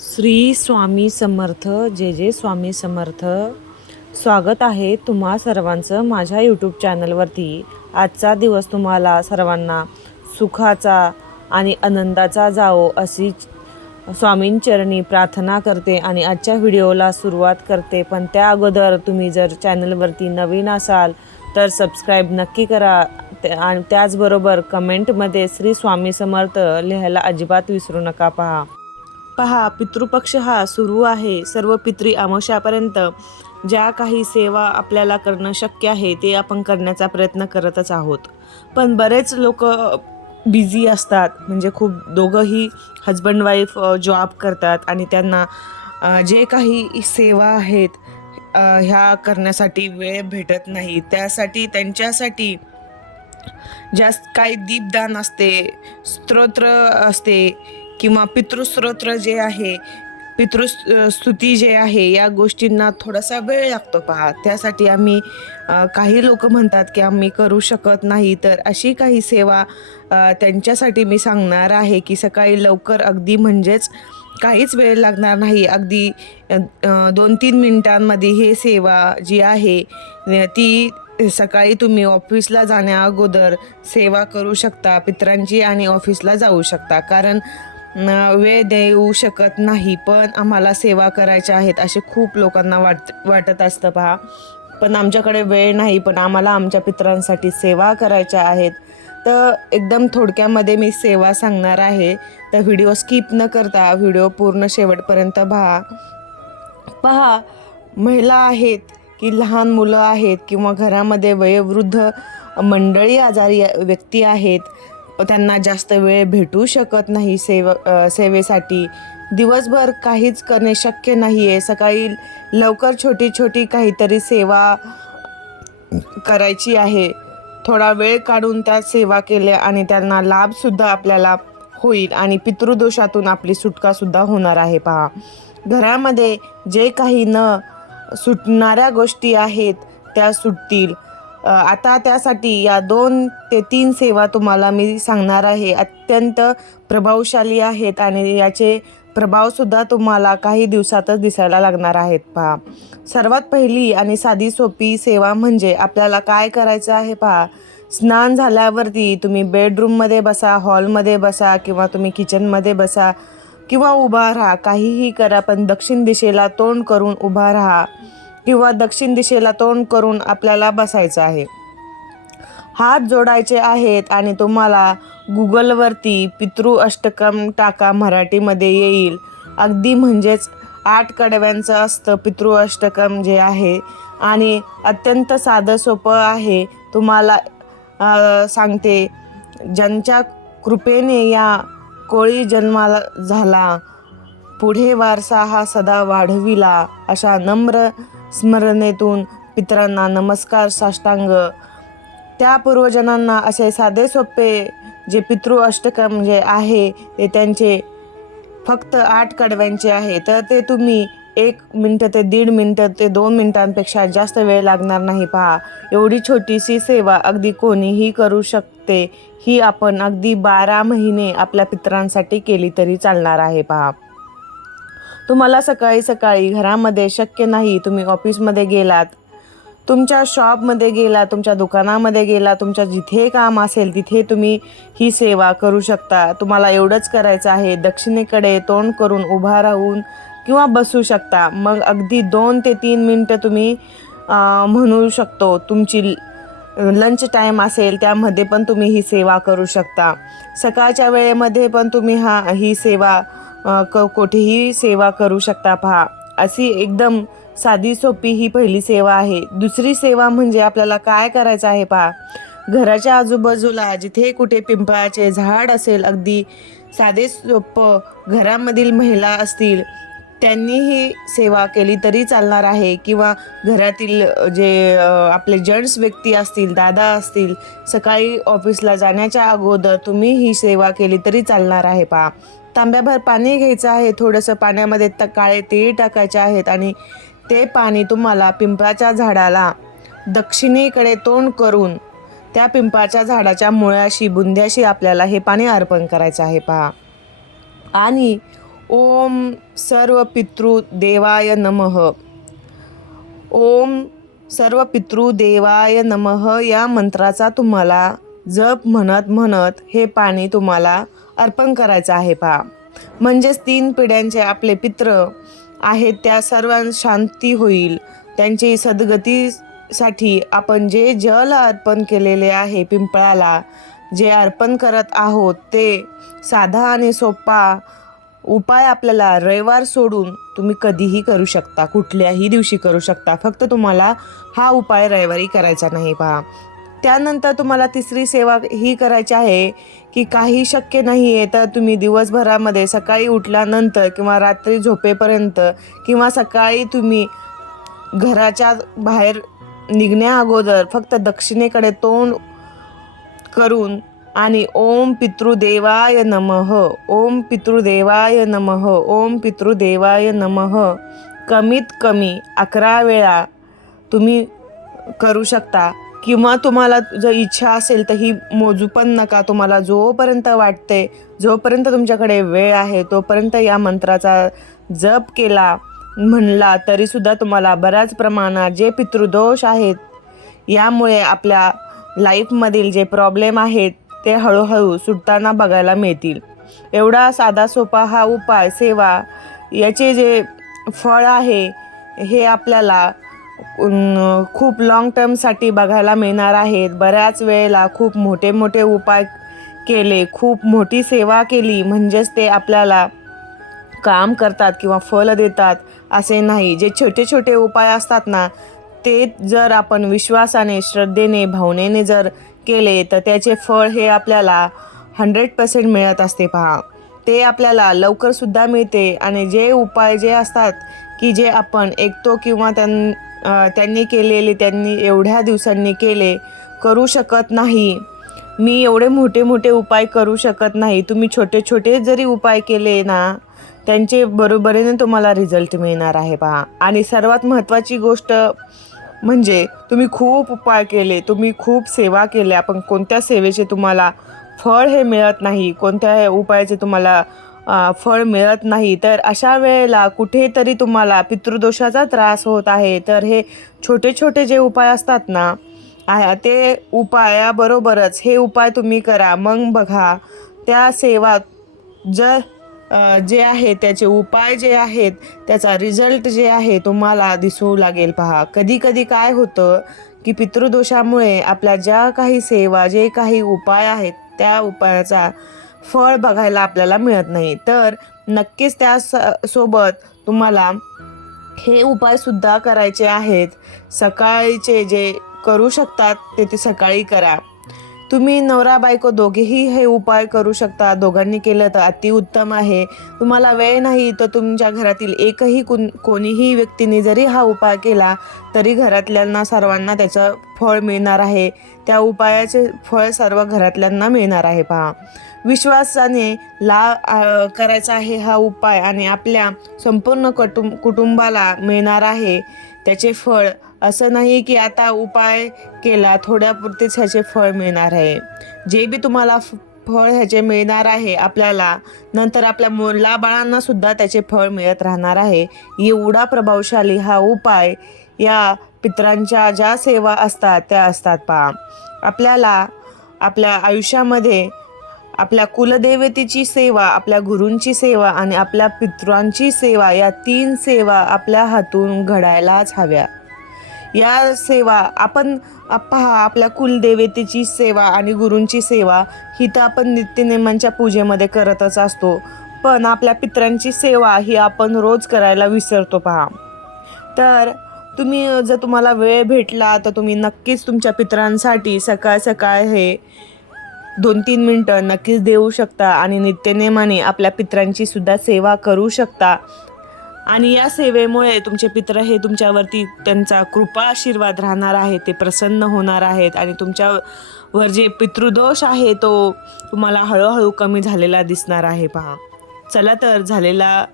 श्री स्वामी समर्थ. जे जे स्वामी समर्थ. स्वागत आहे तुम्हा सर्वांचं माझ्या यूट्यूब चॅनलवरती. आजचा दिवस तुम्हाला सर्वांना सुखाचा आणि आनंदाचा जावो अशी स्वामींचरणी प्रार्थना करते आणि आजच्या व्हिडिओला सुरुवात करते. पण त्या अगोदर तुम्ही जर चॅनलवरती नवीन असाल तर सबस्क्राईब नक्की करा आणि त्याचबरोबर कमेंटमध्ये श्री स्वामी समर्थ लिहायला अजिबात विसरू नका. पहा, पितृपक्ष हा सुरू आहे. सर्व पितृ अमावस्यापर्यंत ज्या काही सेवा आपल्याला करणं शक्य आहे ते आपण करण्याचा प्रयत्न करतच आहोत. पण बरेच लोक बिझी असतात, म्हणजे खूप दोघंही हजबंड वाईफ जॉब करतात आणि त्यांना जे काही सेवा आहेत ह्या करण्यासाठी वेळ भेटत नाही. त्यासाठी त्यांच्यासाठी जास्त काही दीपदान असते, स्तोत्र असते किंवा पितृस्तोत्र जे आहे, पितृस्तुती जे आहे, या गोष्टींना थोडासा वेळ लागतो. पहा, त्यासाठी आम्ही काही लोक म्हणतात की आम्ही करू शकत नाही. तर अशी काही सेवा त्यांच्यासाठी मी सांगणार आहे की सकाळी लवकर, अगदी म्हणजेच काहीच वेळ लागणार नाही, अगदी 2-3 मिनिटांमध्ये हे सेवा जी आहे ती सकाळी तुम्ही ऑफिसला जाण्या अगोदर सेवा करू शकता पितरांची आणि ऑफिसला जाऊ शकता. कारण वेळ देऊ शकत नाही पण आम्हाला सेवा करायच्या आहेत असे खूप लोकांना वाटत असतं. पहा, पण आमच्याकडे वेळ नाही, पण आम्हाला आमच्या पितरांसाठी सेवा करायच्या आहेत. तर एकदम थोडक्यामध्ये मी सेवा सांगणार आहे, तर व्हिडिओ स्किप न करता व्हिडिओ पूर्ण शेवटपर्यंत पहा. महिला आहेत की लहान मुलं आहेत किंवा घरामध्ये वयोवृद्ध मंडळी, आजारी व्यक्ती आहेत, त्यांना जास्त वेळ भेटू शकत नाही सेवेसाठी. दिवसभर काहीच करणे शक्य नाही आहे. सकाळी लवकर छोटी छोटी काहीतरी सेवा करायची आहे. थोडा वेळ काढून त्या सेवा केल्या आणि त्यांना लाभसुद्धा आपल्याला होईल आणि पितृदोषातून आपली सुटकासुद्धा होणार आहे. पहा, घरामध्ये जे काही न सुटणाऱ्या गोष्टी आहेत त्या सुटतील. आता त्यासाठी या 2 ते 3 सेवा तुम्हाला मी सांगणार आहे. अत्यंत प्रभावशाली आहेत आणि याचे प्रभावसुद्धा तुम्हाला काही दिवसातच दिसायला लागणार आहेत. पहा, सर्वात पहिली आणि साधी सोपी सेवा म्हणजे आपल्याला काय करायचं आहे. पहा, स्नान झाल्यावरती तुम्ही बेडरूममध्ये बसा, हॉलमध्ये बसा किंवा तुम्ही किचनमध्ये बसा किंवा उभा राहा, काहीही करा, पण दक्षिण दिशेला तोंड करून उभा राहा किंवा दक्षिण दिशेला तोंड करून आपल्याला बसायचं आहे. हात जोडायचे आहेत आणि तुम्हाला गुगलवरती पितृ अष्टकम टाका, मराठीमध्ये येईल. अगदी म्हणजेच 8 कडव्यांचं असतं पितृ अष्टकम जे आहे आणि अत्यंत साधं सोपं आहे. तुम्हाला सांगते, ज्यांच्या कृपेने या कोळी जन्माला झाला, पुढे वारसा हा सदा वाढविला, अशा नम्र स्मरणेतून पितरांना नमस्कार, साष्टांग. त्या पूर्वजनांना असे साधे सोपे जे पितृ अष्टकम जे आहे ते त्यांचे फक्त 8 कडव्यांचे आहे. तर ते तुम्ही 1 मिनिट ते 1.5 मिनिट ते 2 मिनिटांपेक्षा जास्त वेळ लागणार नाही. पहा, एवढी छोटीशी सेवा अगदी कोणीही करू शकते. ही आपण अगदी 12 महिने आपल्या पितरांसाठी केली तरी चालणार आहे. पहा, तुम्हाला सकाळी सकाळी घरामध्ये शक्य नाही, तुम्ही ऑफिसमध्ये गेलात, तुमच्या शॉपमध्ये गेला, तुमच्या दुकानामध्ये गेला, तुमच्या जिथे काम असेल तिथे तुम्ही ही सेवा करू शकता. तुम्हाला एवढंच करायचं आहे, दक्षिणेकडे तोंड करून उभा राहून किंवा बसू शकता. मग अगदी 2 ते 3 मिनटं तुम्ही म्हणू शकतो. तुमची लंच टाईम असेल त्यामध्ये पण तुम्ही ही सेवा करू शकता. सकाळच्या वेळेमध्ये पण तुम्ही ही सेवा कुठेही सेवा करू शकता. पहा, अशी एकदम साधी सोपी ही पहिली सेवा आहे. दुसरी सेवा म्हणजे आपल्याला काय करायचं आहे. पहा, घराच्या आजूबाजूला जिथे कुठे पिंपळाचे झाड असेल, अगदी साधे सोपं घरामधील महिला असतील त्यांनी ही सेवा केली तरी चालणार आहे किंवा घरातील जे आपले जेंट्स व्यक्ती असतील, दादा असतील, सकाळी ऑफिसला जाण्याच्या अगोदर तुम्ही ही सेवा केली तरी चालणार आहे. पहा, तांब्याभर पाणी घ्यायचं आहे, थोडंसं पाण्यामध्ये काळे तीळ टाकायचे आहेत आणि ते पाणी तुम्हाला पिंपळाच्या झाडाला दक्षिणेकडे तोंड करून त्या पिंपळाच्या झाडाच्या मुळाशी, बुंध्याशी आपल्याला हे पाणी अर्पण करायचं आहे. पहा, आणि ओम सर्व पितृदेवाय नमः. ओम सर्व पितृदेवाय नमः या मंत्राचा तुम्हाला जप म्हणत म्हणत हे पाणी तुम्हाला अर्पण करायचं आहे पहा. म्हणजेच 3 पिढ्यांचे आपले पितृ आहेत त्या सर्वांना शांती होईल. त्यांची सद्गतीसाठी आपण जे जल अर्पण केलेले आहे पिंपळाला, जे अर्पण करत आहोत ते साधा आणि सोपा उपाय आपल्याला रविवार सोडून तुम्ही कधीही करू शकता, कुठल्याही दिवशी करू शकता. फक्त तुम्हाला हा उपाय रविवारी करायचा नाही पहा. त्यानंतर तुम्हाला तिसरी सेवा ही करायची आहे की काही शक्य नाही आहे तर तुम्ही दिवसभरामध्ये सकाळी उठल्यानंतर किंवा रात्री झोपेपर्यंत किंवा सकाळी तुम्ही घराच्या बाहेर निघण्या अगोदर फक्त दक्षिणेकडे तोंड करून आणि ओम पितृदेवाय नमः, ओम पितृदेवाय नमः, ओम पितृदेवाय नमः कमीत कमी 11 वेळा तुम्ही करू शकता. किंवा तुम्हाला जर इच्छा असेल तर ही मोजू पण नका. तुम्हाला जोपर्यंत वाटते, जोपर्यंत तुमच्याकडे वेळ आहे तोपर्यंत या मंत्राचा जप केला म्हणला तरीसुद्धा तुम्हाला बऱ्याच प्रमाणात जे पितृदोष आहेत यामुळे आपल्या लाईफमधील जे प्रॉब्लेम आहेत ते हळूहळू सुटताना बघायला मिळतील. एवढा साधा सोपा हा उपाय सेवा याचे जे फळ आहे हे आपल्याला खूप लाँग टर्मसाठी बघायला मिळणार आहेत. बऱ्याच वेळेला खूप मोठे मोठे उपाय केले, खूप मोठी सेवा केली म्हणजेच ते आपल्याला काम करतात किंवा फल देतात असे नाही. जे छोटे छोटे उपाय असतात ना ते जर आपण विश्वासाने, श्रद्धेने, भावनेने जर केले तर त्याचे फळ हे आपल्याला 100% मिळत असते पहा. ते आपल्याला लवकरसुद्धा मिळते. आणि जे उपाय जे असतात की जे आपण ऐकतो किंवा त्यांनी केलेले, त्यांनी एवढ्या दिवसांनी केले, करू शकत नाही, मी एवढे मोठे मोठे उपाय करू शकत नाही, तुम्ही छोटे छोटे जरी उपाय केले ना त्यांचे बरोबरीने तुम्हाला रिझल्ट मिळणार आहे पहा. आणि सर्वात महत्त्वाची गोष्ट म्हणजे तुम्ही खूप उपाय केले, तुम्ही खूप सेवा केल्या, पण कोणत्या सेवेचे तुम्हाला फळ हे मिळत नाही, कोणत्या उपायाचे तुम्हाला फळ मिळत नाही, तर अशा वेळेला कुठेतरी तुम्हाला पितृदोषाचा त्रास होत आहे. तर हे छोटे छोटे जे उपाय असतात ना ते उपायाबरोबरच हे उपाय तुम्ही करा. मग बघा त्या सेवा जे आहे त्याचे उपाय जे आहेत त्याचा रिझल्ट जे आहे तुम्हाला दिसू लागेल पहा. कधी कधी काय होतं की पितृदोषामुळे आपल्या ज्या काही सेवा, जे काही उपाय आहेत त्या उपायाचा फळ बघायला आपल्याला मिळत नाही. तर नक्कीच त्या सोबत तुम्हाला हे उपायसुद्धा करायचे आहेत. सकाळचे जे करू शकतात ते सकाळी करा. तुम्ही नवरा बायको दोघेही हे उपाय करू शकता. दोघांनी केलं तर अतिउत्तम आहे. तुम्हाला वेळ नाही तर तुमच्या घरातील एकही कोणीही व्यक्तीने जरी हा उपाय केला तरी घरातल्यांना सर्वांना त्याचं फळ मिळणार आहे. त्या उपायाचे फळ सर्व घरातल्यांना मिळणार आहे पहा. विश्वासाने करायचा आहे हा उपाय आणि आपल्या संपूर्ण कुटुंबाला मिळणार आहे त्याचे फळ. असं नाही की आता उपाय केला थोड्यापुरतेच ह्याचे फळ मिळणार आहे. जे बी तुम्हाला फळ ह्याचे मिळणार आहे आपल्याला नंतर आपल्या मुलाबाळांना सुद्धा त्याचे फळ मिळत राहणार आहे. एवढा प्रभावशाली हा उपाय या पितरांच्या ज्या सेवा असतात त्या असतात पहा. आपल्याला आपल्या आयुष्यामध्ये आपल्या कुलदेवतेची सेवा, आपल्या गुरूंची सेवा आणि आपल्या पितरांची सेवा या 3 सेवा आपल्या हातून घडायलाच हव्या. या सेवा आपण पहा, आपल्या कुलदेवतेची सेवा आणि गुरूंची सेवा ही तर आपण नित्यनेमांच्या पूजेमध्ये करतच असतो, पण आपल्या पितरांची सेवा ही आपण रोज करायला विसरतो पहा. तर जर तुम्हाला वेळ भेटला तर तुम्ही नक्कीच तुमच्या पितरांसाठी सकाळ सकाळ हे 2-3 मिनटं नक्कीच देऊ शकता आणि नित्यनेमाने आपल्या पितरांची सुद्धा सेवा करू शकता. आणि या सेवेमुळे तुमचे पित्र हे तुमच्यावरती त्यांचा कृपा आशीर्वाद राहणार आहे, ते प्रसन्न होणार आहेत आणि तुमच्यावर जे पितृदोष आहे तो तुम्हाला हळूहळू कमी झालेला दिसणार आहे पहा. चला तर झालेला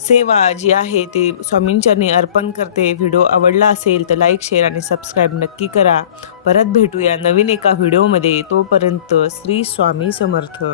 सेवा जी आहे ते स्वामींचरणी अर्पण करते. व्हिडिओ आवडला असेल तर लाईक, शेअर आणि सबस्क्राईब नक्की करा. परत भेटूया नवीन एका व्हिडिओमध्ये. तोपर्यंत श्री स्वामी समर्थ.